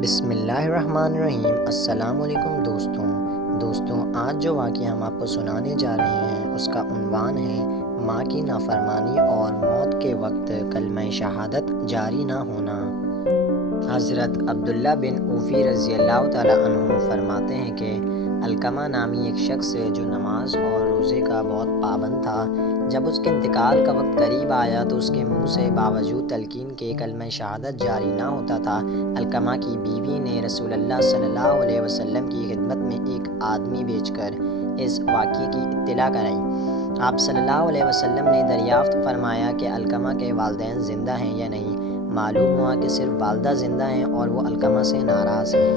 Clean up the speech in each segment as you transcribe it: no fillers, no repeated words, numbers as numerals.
بسم اللہ الرحمن الرحیم۔ السلام علیکم دوستوں آج جو واقعہ ہم آپ کو سنانے جا رہے ہیں اس کا عنوان ہے ماں کی نافرمانی اور موت کے وقت کلمہ شہادت جاری نہ ہونا۔ حضرت عبداللہ بن اوفی رضی اللہ تعالیٰ عنہ فرماتے ہیں کہ علقمہ نامی ایک شخص جو نماز اور روزے کا بہت پابند تھا، جب اس کے انتقال کا وقت قریب آیا تو اس کے منہ سے باوجود تلقین کے کلمہ شہادت جاری نہ ہوتا تھا۔ علقمہ کی بیوی نے رسول اللہ صلی اللہ علیہ وسلم کی خدمت میں ایک آدمی بھیج کر اس واقعے کی اطلاع کرائی۔ آپ صلی اللہ علیہ وسلم نے دریافت فرمایا کہ علقمہ کے والدین زندہ ہیں یا نہیں۔ معلوم ہوا کہ صرف والدہ زندہ ہیں اور وہ علقمہ سے ناراض ہیں۔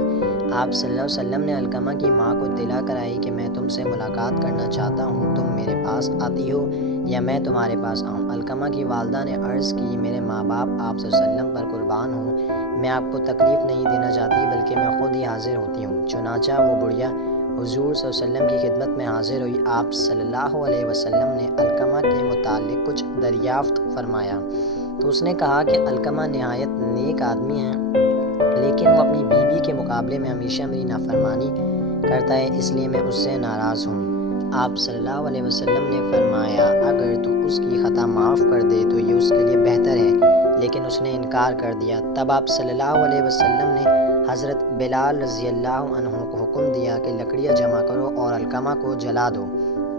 آپ صلی اللہ علیہ وسلم نے علقمہ کی ماں کو اطلاع کرائی کہ میں تم سے ملاقات کرنا چاہتا ہوں، تم میرے پاس آتی ہو یا میں تمہارے پاس آؤں؟ علقمہ کی والدہ نے عرض کی، میرے ماں باپ آپ صلی اللہ علیہ وسلم پر قربان ہوں، میں آپ کو تکلیف نہیں دینا چاہتی بلکہ میں خود ہی حاضر ہوتی ہوں۔ چنانچہ وہ بڑھیا حضور صلی اللہ علیہ وسلم کی خدمت میں حاضر ہوئی۔ آپ صلی اللہ علیہ وسلم نے علقمہ کے متعلق کچھ دریافت فرمایا تو اس نے کہا کہ علقمہ نہایت نیک آدمی ہیں، لیکن وہ اپنی بیوی کے مقابلے میں ہمیشہ میری نافرمانی کرتا ہے، اس لیے میں اس سے ناراض ہوں۔ آپ صلی اللہ علیہ وسلم نے فرمایا، اگر تو اس کی خطا معاف کر دے تو یہ اس کے لیے بہتر ہے، لیکن اس نے انکار کر دیا۔ تب آپ صلی اللہ علیہ وسلم نے حضرت بلال رضی اللہ عنہ کو حکم دیا کہ لکڑیاں جمع کرو اور علقمہ کو جلا دو۔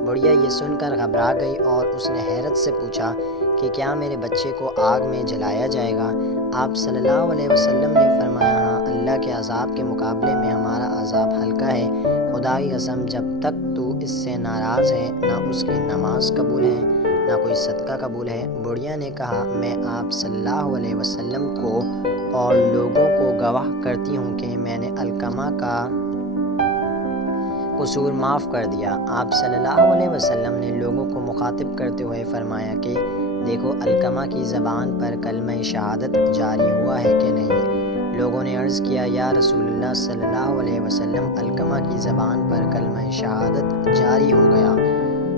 بڑھیا یہ سن کر گھبرا گئی اور اس نے حیرت سے پوچھا کہ کیا میرے بچے کو آگ میں جلایا جائے گا؟ آپ صلی اللہ علیہ وسلم نے فرمایا، ہاں، اللہ کے عذاب کے مقابلے میں ہمارا عذاب ہلکا ہے۔ خدا کی قسم، جب تک تو اس سے ناراض ہے نہ اس کی نماز قبول ہے نہ کوئی صدقہ قبول ہے۔ بڑھیا نے کہا، میں آپ صلی اللہ علیہ وسلم کو اور لوگوں کو گواہ کرتی ہوں کہ میں نے علقمہ کا قصور معاف کر دیا۔ آپ صلی اللہ علیہ وسلم نے لوگوں کو مخاطب کرتے ہوئے فرمایا کہ دیکھو علقمہ کی زبان پر کلمہ شہادت جاری ہوا ہے کہ نہیں؟ لوگوں نے عرض کیا، یا رسول اللہ صلی اللہ علیہ وسلم، علقمہ کی زبان پر کلمہ شہادت جاری ہو گیا۔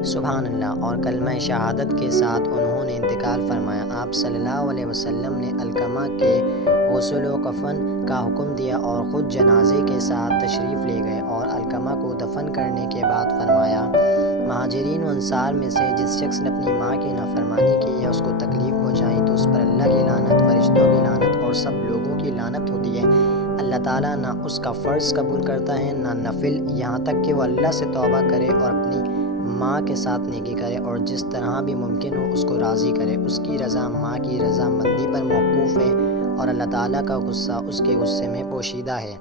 سبحان اللہ! اور کلمہ شہادت کے ساتھ انہوں نے انتقال فرمایا۔ آپ صلی اللہ علیہ وسلم نے علقمہ کے غسل و کفن کا حکم دیا اور خود جنازے کے ساتھ تشریف لے گئے اور علقمہ کو دفن کرنے کے بعد فرمایا، مہاجرین و انصار میں سے جس شخص نے اپنی ماں کی نافرمانی کی یا اس کو تکلیف پہنچائی تو اس پر اللہ کی لعنت، فرشتوں کی لعنت اور سب لوگوں کی لعنت ہوتی ہے۔ اللہ تعالیٰ نہ اس کا فرض قبول کرتا ہے نہ نفل، یہاں تک کہ وہ اللہ سے توبہ کرے اور اپنی ماں کے ساتھ نیکی کرے اور جس طرح بھی ممکن ہو اس کو راضی کرے۔ اس کی رضا ماں کی رضا مندی پر موقوف ہے اور اللہ تعالیٰ کا غصہ اس کے غصے میں پوشیدہ ہے۔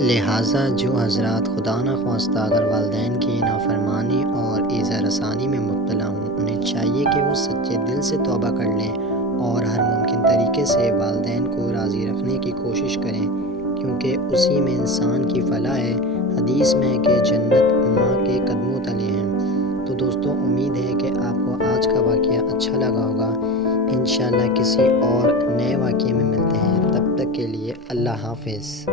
لہٰذا جو حضرات خدا نخواستہ اگر والدین کی نافرمانی اور ایذا رسانی میں مبتلا ہوں، انہیں چاہیے کہ وہ سچے دل سے توبہ کر لیں اور ہر ممکن طریقے سے والدین کو راضی رکھنے کی کوشش کریں، کیونکہ اسی میں انسان کی فلاح ہے۔ حدیث میں ہے کہ جنت ماں کے قدموں تلے ہے۔ تو دوستوں، امید ہے کہ آپ کو آج کا واقعہ اچھا لگا ہوگا۔ انشاءاللہ کسی اور نئے واقعے میں ملتے ہیں، تب تک کے لیے اللہ حافظ۔